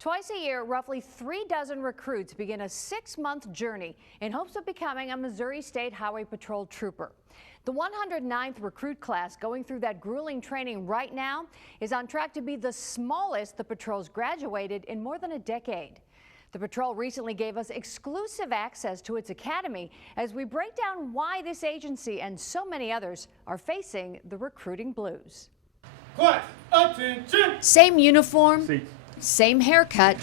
Twice a year, roughly 36 recruits begin a 6-month journey in hopes of becoming a Missouri State Highway Patrol trooper. The 109th recruit class going through that grueling training right now is on track to be the smallest the patrol's graduated in more than a decade. The patrol recently gave us exclusive access to its academy as we break down why this agency and so many others are facing the recruiting blues. Quiet, attention! Same uniform, same haircut,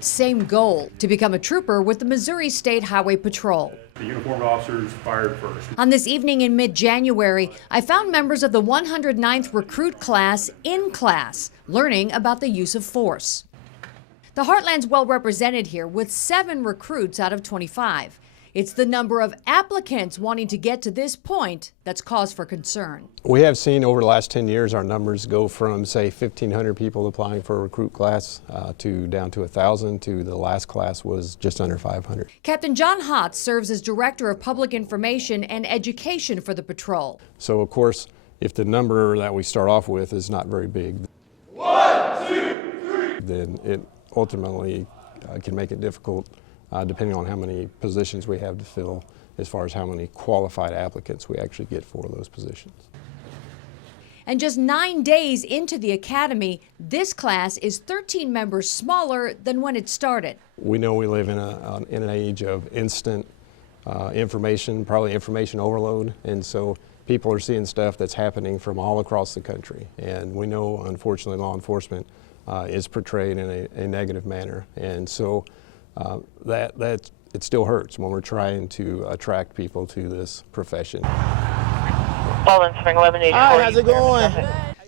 same goal, to become a trooper with the Missouri State Highway Patrol. The uniformed officers fired first. On this evening in mid-January, I found members of the 109th recruit class in class, learning about the use of force. The Heartland's well represented here with 7 recruits out of 25. It's the number of applicants wanting to get to this point that's cause for concern. We have seen over the last 10 years our numbers go from, say, 1,500 people applying for a recruit class to down to 1,000 to the last class was just under 500. Captain John Hotz serves as Director of Public Information and Education for the patrol. So, of course, if the number that we start off with is not very big, 1, 2, 3, then it ultimately can make it difficult depending on how many positions we have to fill as far as how many qualified applicants we actually get for those positions. And just 9 days into the academy, this class is 13 members smaller than when it started. We know we live in an age of instant information, probably information overload, and so people are seeing stuff that's happening from all across the country. And we know, unfortunately, law enforcement is portrayed in a negative manner, and so it still hurts when we're trying to attract people to this profession. Hi, how's it going?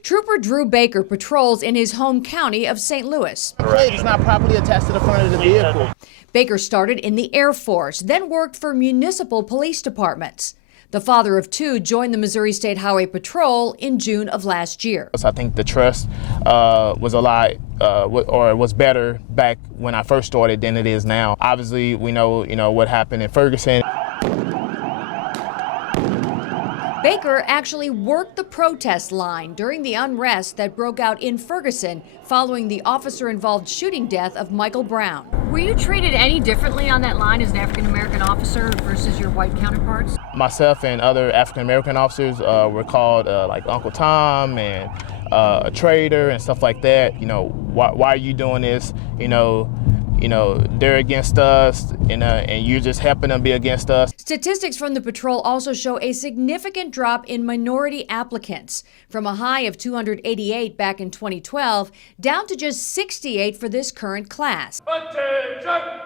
Trooper Drew Baker patrols in his home county of St. Louis. The plate is not properly attached to the front of the vehicle. Baker started in the Air Force, then worked for municipal police departments. The father of 2 joined the Missouri State Highway Patrol in June of last year. I think the trust was a lot, or was better back when I first started than it is now. Obviously, we know, what happened in Ferguson. Baker actually worked the protest line during the unrest that broke out in Ferguson following the officer-involved shooting death of Michael Brown. Were you treated any differently on that line as an African-American officer versus your white counterparts? Myself and other African-American officers were called like Uncle Tom and a traitor and stuff like that. Why are you doing this? They're against us, and you're just helping them be against us. Statistics from the patrol also show a significant drop in minority applicants, from a high of 288 back in 2012 down to just 68 for this current class. attention!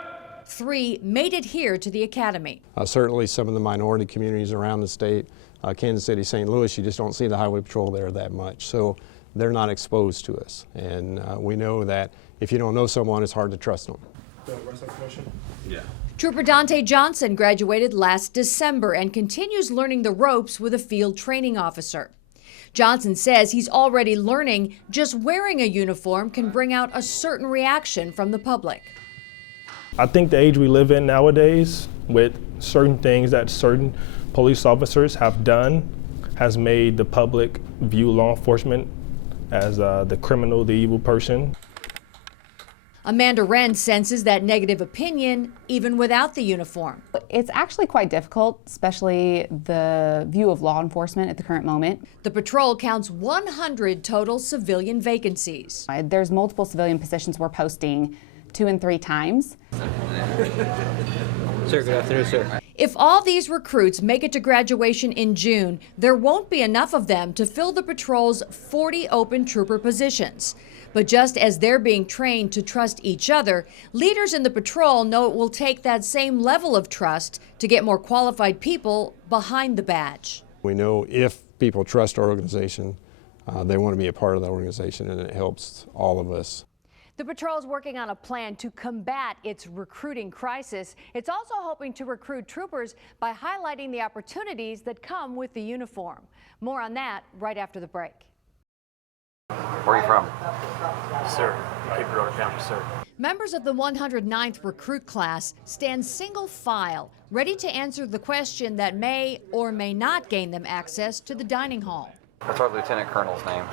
3 made it here to the academy. Certainly some of the minority communities around the state, Kansas City, St. Louis, you just don't see the Highway Patrol there that much. So they're not exposed to us. And we know that if you don't know someone, it's hard to trust them. Yeah. Trooper Dante Johnson graduated last December and continues learning the ropes with a field training officer. Johnson says he's already learning just wearing a uniform can bring out a certain reaction from the public. I think the age we live in nowadays, with certain things that certain police officers have done, has made the public view law enforcement as the criminal, the evil person. Amanda Wren senses that negative opinion even without the uniform. It's actually quite difficult, especially the view of law enforcement at the current moment. The patrol counts 100 total civilian vacancies. There's multiple civilian positions we're posting 2 and 3 times. Sir, good afternoon, sir. If all these recruits make it to graduation in June, there won't be enough of them to fill the patrol's 40 open trooper positions. But just as they're being trained to trust each other, leaders in the patrol know it will take that same level of trust to get more qualified people behind the badge. We know if people trust our organization, they want to be a part of the organization, and it helps all of us. The patrol is working on a plan to combat its recruiting crisis. It's also hoping to recruit troopers by highlighting the opportunities that come with the uniform. More on that right after the break. Where are you from? Sir, Hickory County, sir. Members of the 109th recruit class stand single file, ready to answer the question that may or may not gain them access to the dining hall. What's our lieutenant colonel's name?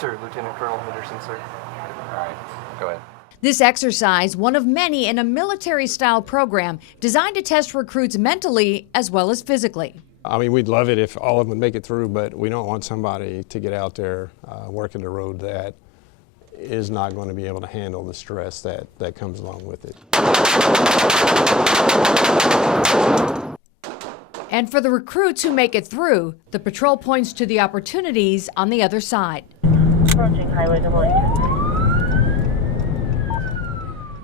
Sir, Lieutenant Colonel Henderson, sir. All right, go ahead. This exercise, one of many in a military-style program designed to test recruits mentally as well as physically. I mean, we'd love it if all of them would make it through, but we don't want somebody to get out there working the road that is not going to be able to handle the stress that comes along with it. And for the recruits who make it through, the patrol points to the opportunities on the other side. Approaching Highway 1.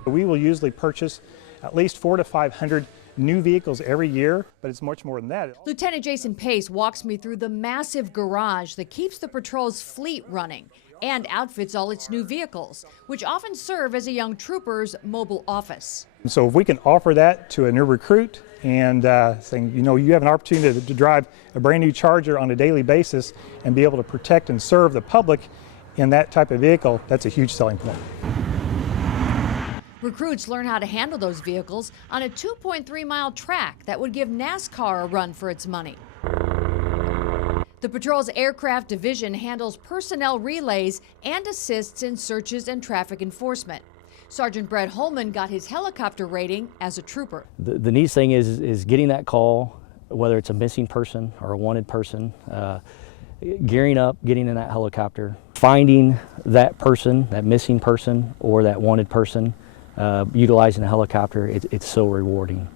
We will usually purchase at least 400 to 500 new vehicles every year, but it's much more than that. Lieutenant Jason Pace walks me through the massive garage that keeps the patrol's fleet running and outfits all its new vehicles, which often serve as a young trooper's mobile office. So if we can offer that to a new recruit and saying, you know, you have an opportunity to drive a brand new Charger on a daily basis and be able to protect and serve the public in that type of vehicle, that's a huge selling point. Recruits learn how to handle those vehicles on a 2.3-mile track that would give NASCAR a run for its money. The patrol's aircraft division handles personnel relays and assists in searches and traffic enforcement. Sergeant Brett Holman got his helicopter rating as a trooper. The neat thing is getting that call, whether it's a missing person or a wanted person, gearing up, getting in that helicopter, finding that person, that missing person or that wanted person, utilizing a helicopter, it's so rewarding.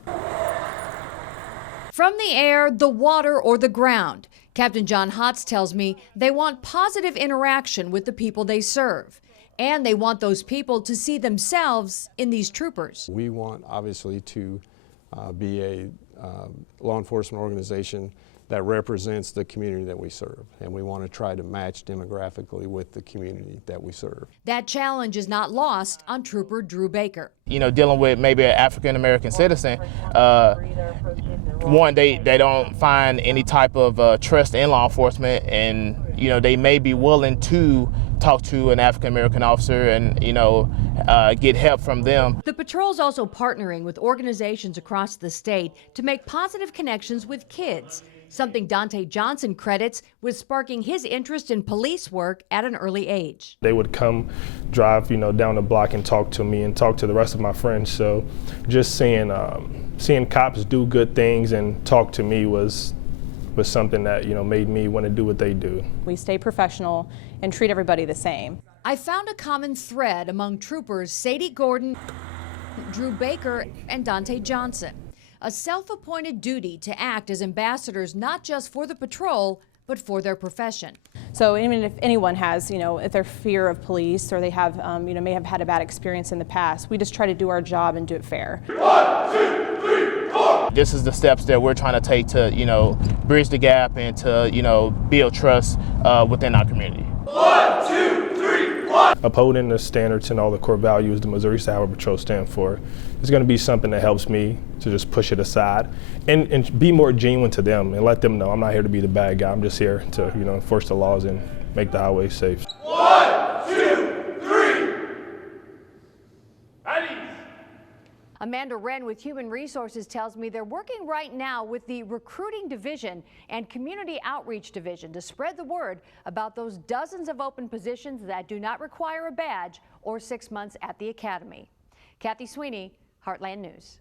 From the air, the water, or the ground, Captain John Hotz tells me they want positive interaction with the people they serve. And they want those people to see themselves in these troopers. We want, obviously, to be a law enforcement organization that represents the community that we serve. And we want to try to match demographically with the community that we serve. That challenge is not lost on Trooper Drew Baker. You know, dealing with maybe an African-American citizen, one, they don't find any type of trust in law enforcement, and, you know, they may be willing to talk to an African-American officer and, you know, get help from them. The patrol's also partnering with organizations across the state to make positive connections with kids, something Dante Johnson credits with sparking his interest in police work at an early age. They would come drive, you know, down the block and talk to me and talk to the rest of my friends. So just seeing cops do good things and talk to me was something that, you know, made me want to do what they do. We stay professional and treat everybody the same. I found a common thread among troopers Sadie Gordon, Drew Baker, and Dante Johnson. A self-appointed duty to act as ambassadors not just for the patrol, but for their profession. So even if anyone has, you know, if they're fear of police or they have, you know, may have had a bad experience in the past, we just try to do our job and do it fair. 1, 2, 3, 4. This is the steps that we're trying to take to, you know, bridge the gap and to, you know, build trust within our community. 1, 2, 3, 1. Upholding the standards and all the core values the Missouri State Highway Patrol stand for is going to be something that helps me to just push it aside and be more genuine to them and let them know I'm not here to be the bad guy. I'm just here to, you know, enforce the laws and make the highway safe. 1, 2, 3. At ease. Amanda Wren with Human Resources tells me they're working right now with the Recruiting Division and Community Outreach Division to spread the word about those dozens of open positions that do not require a badge or 6 months at the academy. Kathy Sweeney, Heartland News.